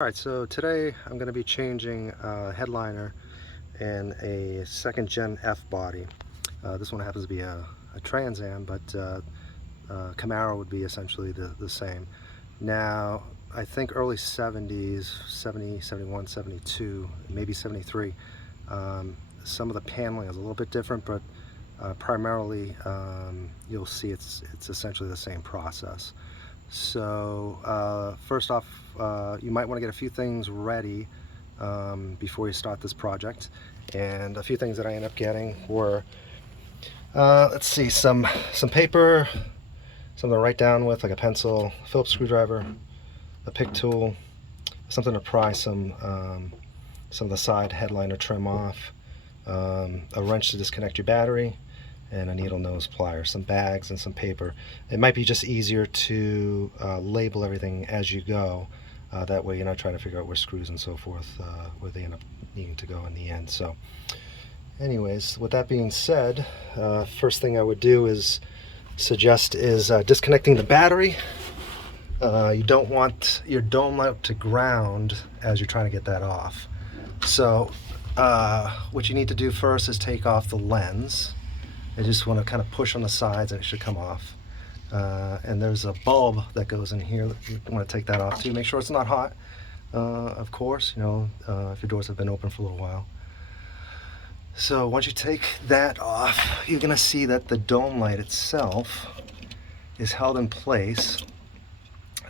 Alright, so today I'm going to be changing a headliner in a second gen F body. This one happens to be a Trans Am, but Camaro would be essentially the same. Now, I think early 70s, 70, 71, 72, maybe 73, some of the paneling is a little bit different, but primarily you'll see it's essentially the same process. So first off, you might want to get a few things ready before you start this project. And a few things that I ended up getting were, let's see, some paper, something to write down with, like a pencil, Phillips screwdriver, a pick tool, something to pry some of the side headliner trim off, a wrench to disconnect your battery, and a needle nose pliers, some bags, and some paper. It might be just easier to label everything as you go. That way you're not trying to figure out where screws and so forth, where they end up needing to go in the end. So anyways, with that being said, first thing I would do is suggest is disconnecting the battery. You don't want your dome light to ground as you're trying to get that off. So what you need to do first is take off the lens. I just want to kind of push on the sides and it should come off. And there's a bulb that goes in here. You want to take that off too. Make sure it's not hot, of course, you know, if your doors have been open for a little while. So once you take that off, you're going to see that the dome light itself is held in place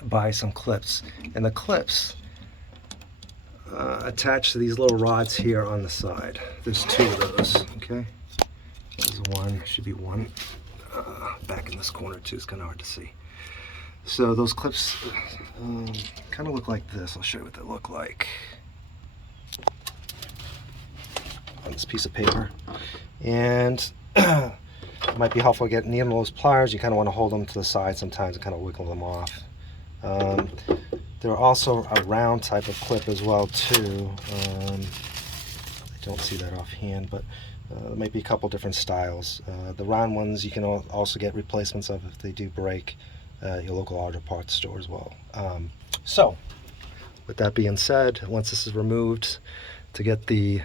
by some clips. And the clips attach to these little rods here on the side. There's two of those, okay? There's one, should be one back in this corner too. It's kind of hard to see. So those clips kind of look like this. I'll show you what they look like on this piece of paper. And it might be helpful to get needle nose pliers. You kind of want to hold them to the side sometimes and kind of wiggle them off. There are also a round type of clip as well too. I don't see that offhand, but there might be a couple different styles. The round ones you can also get replacements of if they do break, your local auto parts store as well. So with that being said, once this is removed, to get the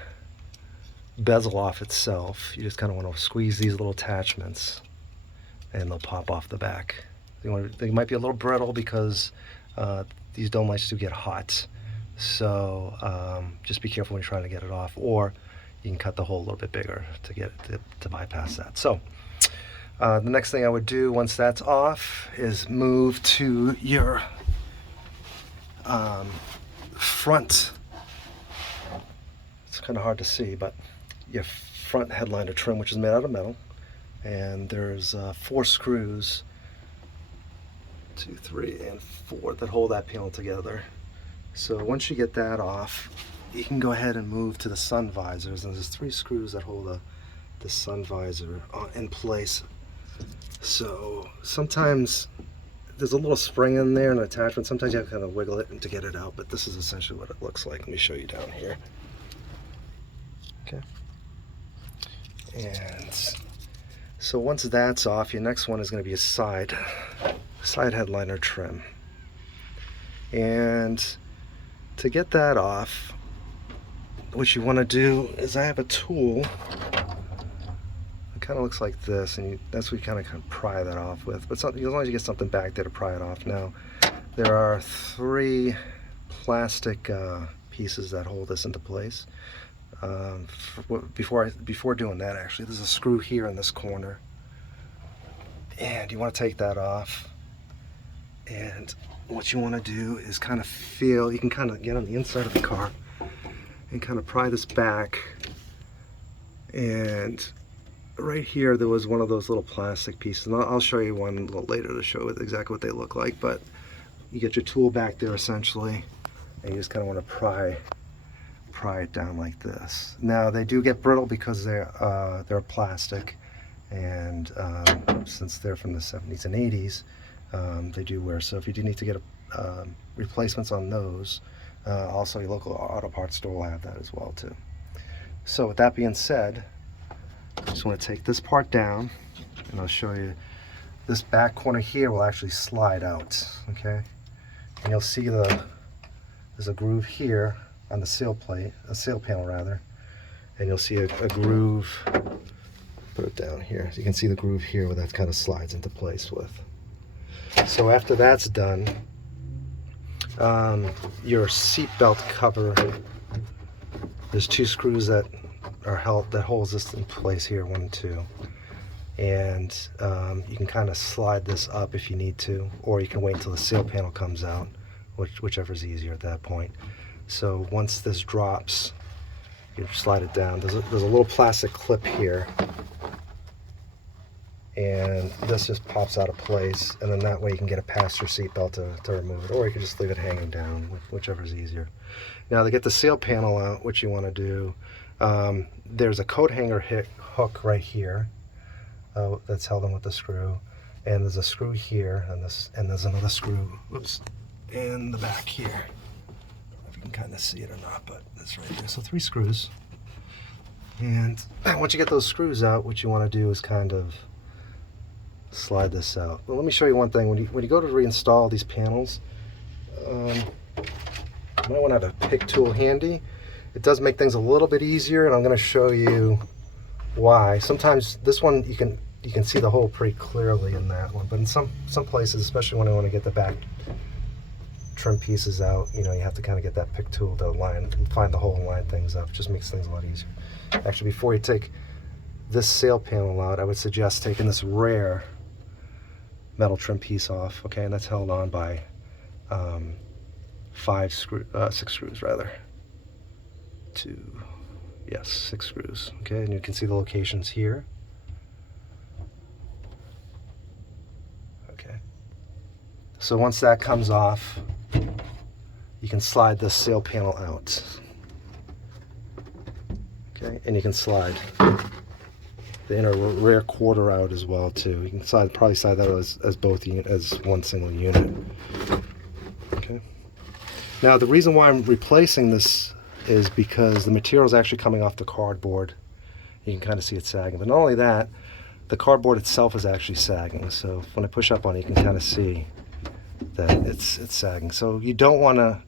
bezel off itself, you just kind of want to squeeze these little attachments and they'll pop off the back. They might be a little brittle because these dome lights do get hot, so just be careful when you're trying to get it off, or you can cut the hole a little bit bigger to get it to bypass that. So the next thing I would do once that's off is move to your front. It's kind of hard to see, but your front headliner trim, which is made out of metal, and there's 4 screws, 2, 3, and 4 that hold that panel together. So once you get that off, you can go ahead and move to the sun visors, and there's 3 screws that hold the sun visor in place. So sometimes there's a little spring in there and an attachment. Sometimes you have to kind of wiggle it to get it out, but this is essentially what it looks like. Let me show you down here. Okay. And so once that's off, your next one is going to be a side headliner trim. And to get that off, what you want to do is, I have a tool. It kind of looks like this, and that's what you kind of pry that off with. But as long as you get something back there to pry it off. Now, there are 3 plastic pieces that hold this into place. Before doing that, actually, there's a screw here in this corner, and you want to take that off. And what you want to do is kind of feel. You can kind of get on the inside of the car and kind of pry this back, and right here there was one of those little plastic pieces, and I'll show you one a little later to show exactly what they look like. But you get your tool back there essentially, and you just kind of want to pry it down like this. Now they do get brittle because they're plastic, and since they're from the 70s and 80s, they do wear. So if you do need to get replacements on those, also your local auto parts store will have that as well too. So with that being said, I just want to take this part down, and I'll show you. This back corner here will actually slide out, okay? And you'll see the there's a groove here on the sail plate, a sail panel rather, and you'll see a groove. Put it down here. So you can see the groove here where that kind of slides into place with. So after that's done, your seat belt cover, there's 2 screws that holds this in place here, 1 and 2. And you can kind of slide this up if you need to, or you can wait until the sail panel comes out, whichever's easier at that point. So once this drops, you slide it down. There's a little plastic clip here, and this just pops out of place, and then that way you can get a passenger seat belt to remove it, or you can just leave it hanging down, whichever's easier. Now to get the sail panel out, what you want to do, there's a coat hanger hook right here that's held in with the screw, and there's a screw here, and there's another screw, whoops, in the back here. I don't know if you can kind of see it or not, but that's right there. So 3 screws, and once you get those screws out, what you want to do is kind of slide this out. Well, let me show you one thing. When you go to reinstall these panels, you might want to have a pick tool handy. It does make things a little bit easier, and I'm going to show you why. Sometimes this one you can see the hole pretty clearly in that one, but in some places, especially when I want to get the back trim pieces out, you have to kind of get that pick tool to find the hole and line things up. It just makes things a lot easier. Actually, before you take this sail panel out, I would suggest taking this rare metal trim piece off, okay, and that's held on by 6 screws rather. 6 screws, okay, and you can see the locations here. Okay, so once that comes off, you can slide this sail panel out, okay, and you can slide the inner rear quarter out as well too. You can probably slide that as one single unit. Okay. Now the reason why I'm replacing this is because the material is actually coming off the cardboard. You can kind of see it sagging, but not only that, the cardboard itself is actually sagging. So when I push up on it, you can kind of see that it's sagging. So you don't want to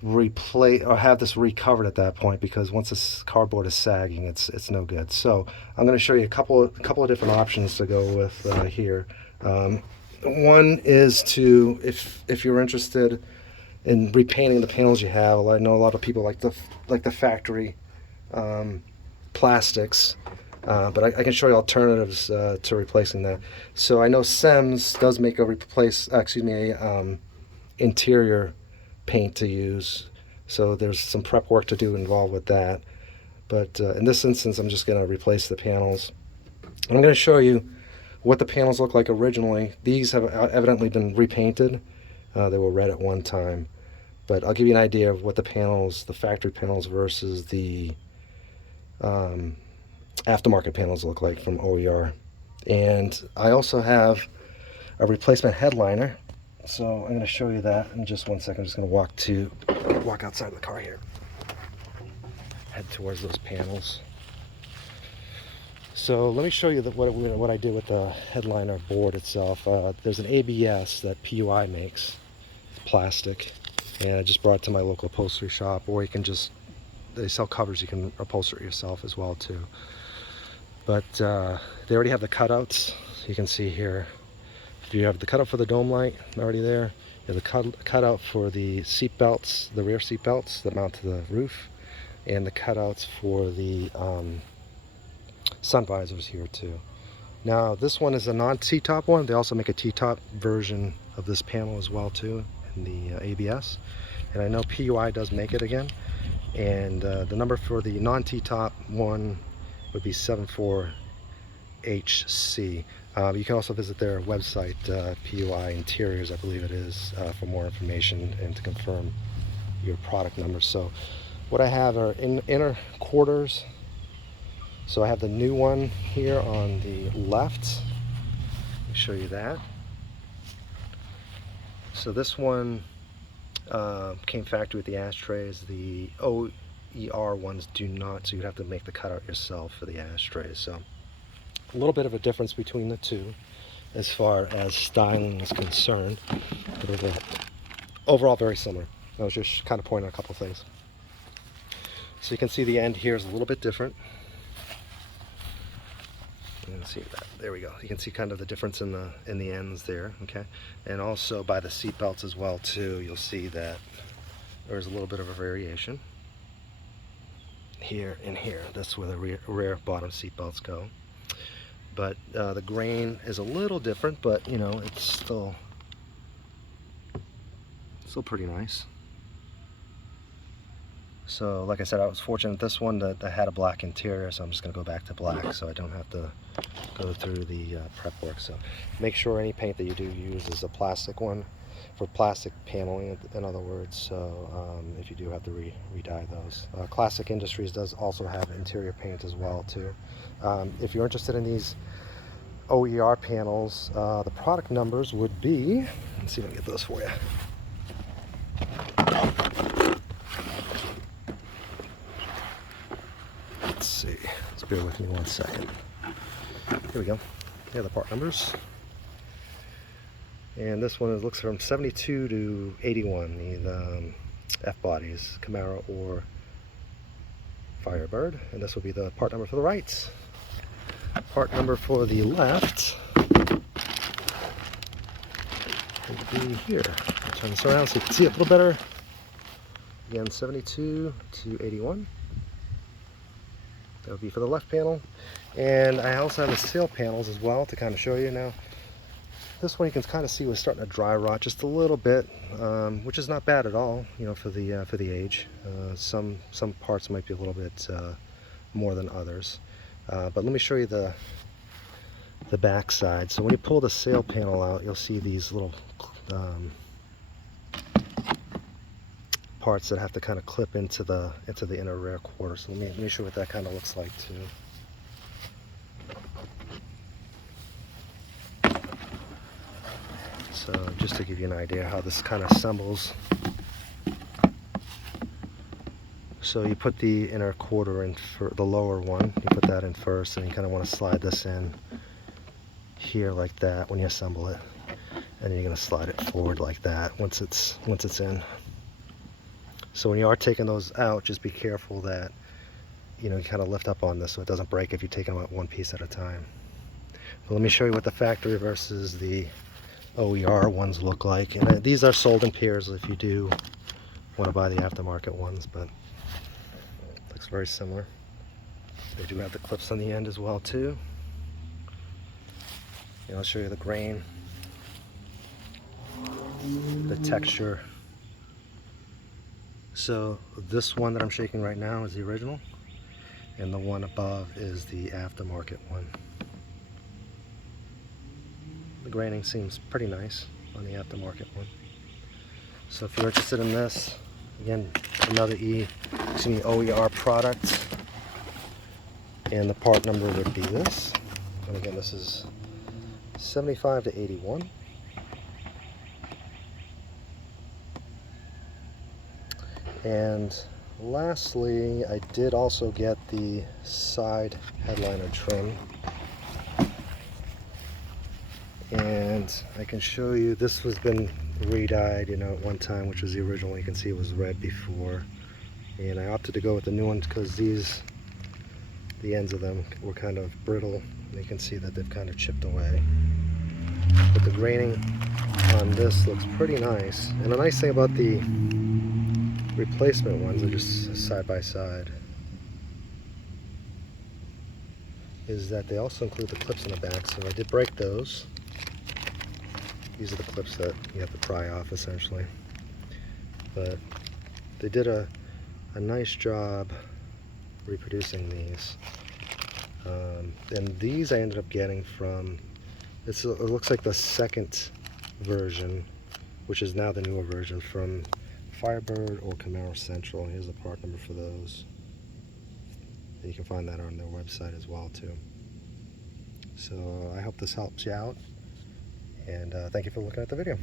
replace or have this recovered at that point, because once this cardboard is sagging, it's no good. So I'm going to show you a couple of different options to go with here. One is to, if you're interested in repainting the panels you have. I know a lot of people like the factory plastics, but I can show you alternatives to replacing that. So I know Sims does make a interior paint to use, so there's some prep work to do involved with that. But in this instance, I'm just going to replace the panels. And I'm going to show you what the panels look like originally. These have evidently been repainted. They were red at one time, but I'll give you an idea of what the factory panels versus the aftermarket panels look like from OER. And I also have a replacement headliner, so I'm going to show you that in just one second. I'm just going to walk outside of the car here, head towards those panels. So let me show you what I did with the headliner board itself. There's an ABS that PUI makes. It's plastic, and I just brought it to my local upholstery shop, or they sell covers you can upholster it yourself as well too. But they already have the cutouts. You can see here, you have the cutout for the dome light already there. You have the cutout for the seat belts, the rear seat belts that mount to the roof, and the cutouts for the sun visors here too. Now this one is a non-T-top one. They also make a T-top version of this panel as well too, in the ABS. And I know PUI does make it again. And the number for the non-T-top one would be 74HC. You can also visit their website, PUI Interiors, I believe it is, for more information and to confirm your product number. So what I have are inner quarters. So I have the new one here on the left. Let me show you that. So this one came factory with the ashtrays. The OER ones do not, so you'd have to make the cutout yourself for the ashtrays. So a little bit of a difference between the two as far as styling is concerned, but overall very similar. I was just kind of pointing out a couple things. So you can see the end here is a little bit different. You can see that. There we go. You can see kind of the difference in the ends there. Okay, and also by the seat belts as well too. You'll see that there's a little bit of a variation here and here. That's where the rear bottom seat belts go. But the grain is a little different, but you know, it's still pretty nice. So like I said, I was fortunate this one that had a black interior, so I'm just going to go back to black so I don't have to go through the prep work. So make sure any paint that you do use is a plastic one, for plastic paneling in other words. So if you do have to re-dye those. Classic Industries does also have interior paint as well too. If you're interested in these OER panels, the product numbers would be, let's see if I can get those for you. Let's see, just bear with me 1 second. Here we go. Here are the part numbers. And this one looks from 72 to 81, the F bodies, Camaro or Firebird. And this will be the part number for the right. Part number for the left will be here. I'll turn this around so you can see it a little better. Again, 72 to 81. That would be for the left panel. And I also have the sail panels as well to kind of show you now. This one you can kind of see was starting to dry rot just a little bit, which is not bad at all, you know, for the age. Some parts might be a little bit more than others. But let me show you the back side. So when you pull the sail panel out, you'll see these little parts that have to kind of clip into the inner rear quarter. So let me show you what that kind of looks like too. So just to give you an idea how this kind of assembles. So you put the inner quarter in for the lower one, you put that in first, and you kind of want to slide this in here like that when you assemble it, and then you're going to slide it forward like that once it's in. So when you are taking those out, just be careful that you kind of lift up on this so it doesn't break if you take them out one piece at a time. But let me show you what the factory versus the OER ones look like. And these are sold in pairs if you do want to buy the aftermarket ones, but looks very similar. They do have the clips on the end as well too. And I'll show you the grain, the texture. So this one that I'm shaking right now is the original, and the one above is the aftermarket one. The graining seems pretty nice on the aftermarket one. So if you're interested in this, again, another OER product, and the part number would be this. And again, this is 75 to 81. And lastly, I did also get the side headliner trim. And I can show you, this has been re-dyed, at one time, which was the original. You can see it was red before. And I opted to go with the new ones because the ends of them were kind of brittle. And you can see that they've kind of chipped away. But the graining on this looks pretty nice. And the nice thing about the replacement ones, are just side by side, is that they also include the clips in the back. So I did break those. These are the clips that you have to pry off essentially. But they did a nice job reproducing these. And these I ended up getting from, it looks like the second version, which is now the newer version, from Firebird or Camaro Central. Here's the part number for those. And you can find that on their website as well too. So I hope this helps you out, and thank you for looking at the video.